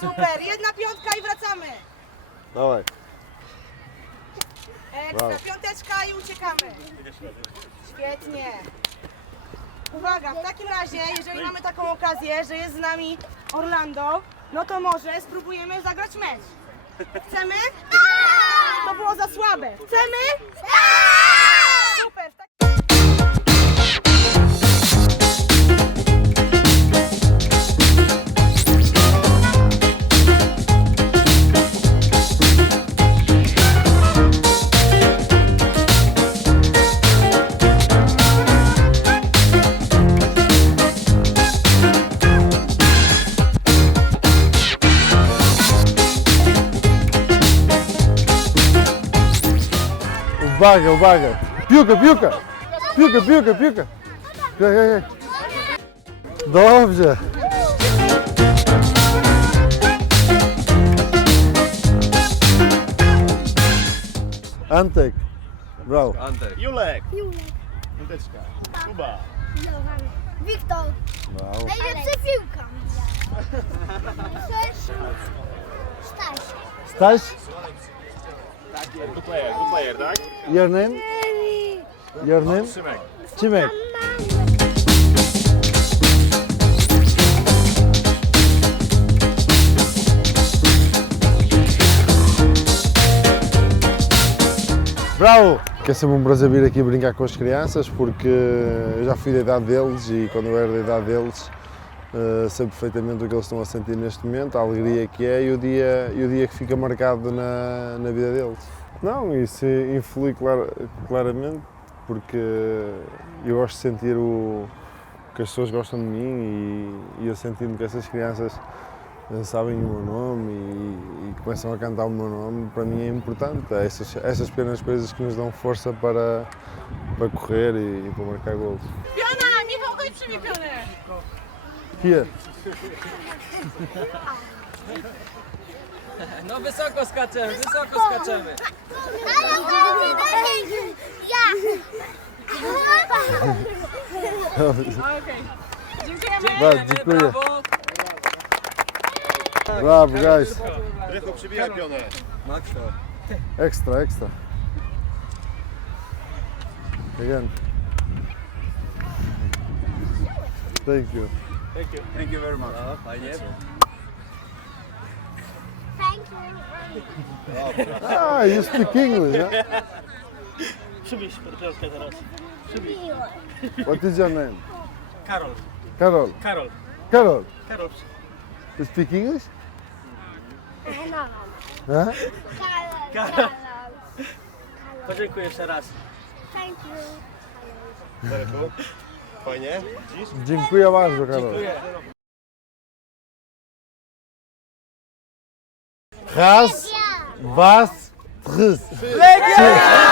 Super, jedna piątka i wracamy. Dawaj. Ekstra, Brawo. piąteczka i uciekamy. Świetnie. Uwaga, w takim razie, jeżeli mamy taką okazję, że jest z nami Orlando, no to może spróbujemy zagrać mecz. Chcemy? To było za słabe. Chcemy? Uwaga, uwaga. Piłka, piłka. Piłka, piłka, piłka. Hej, hej, hej. Dobrze. Antek. Brawo. Antek. Julek. Julek. Piąteczka. Kuba. Wiktor. Brawo. Najlepsza piłka. Staś. Staś, Good player, good player, tak? your name? Your name? Cimek. Bravo! Que é sempre um prazer vir aqui brincar com as crianças porque eu já fui da idade deles e quando eu era da idade deles eh, sei perfeitamente o que eles estão a sentir neste momento, a alegria que é e o dia, e o dia que fica marcado na, na vida deles. Não, isso influi clar- claramente porque eu gosto de sentir o, que as pessoas gostam de mim e, e eu sentindo que essas crianças sabem o meu nome e, e começam a cantar o meu nome, para mim é importante. É essas, essas pequenas coisas que nos dão força para, para correr e, e para marcar gols. Piona, Michał, chodź przyjmij pionę. Here. No wysoko skaczemy, wysoko skaczemy. Okej. Dziękujemy. Bardzo dziękuję. Brawo. Brawo, guys. Rychu, przybijaj pionę. Maxo. Extra, extra. Again. Thank you. Thank you very much. No, fajnie. Thank you. You speak English, yeah? Przybij piątkę teraz. What is your name? Karol. Carol. Karol. Carol, Karol. you speak English? Huh? Karol. Karol. Podziękuję jeszcze raz. Thank you. Fajnie? Dziś? Dziękuję bardzo, Karol. Dziękuję. Хас. Вас. Хыс. Легенда!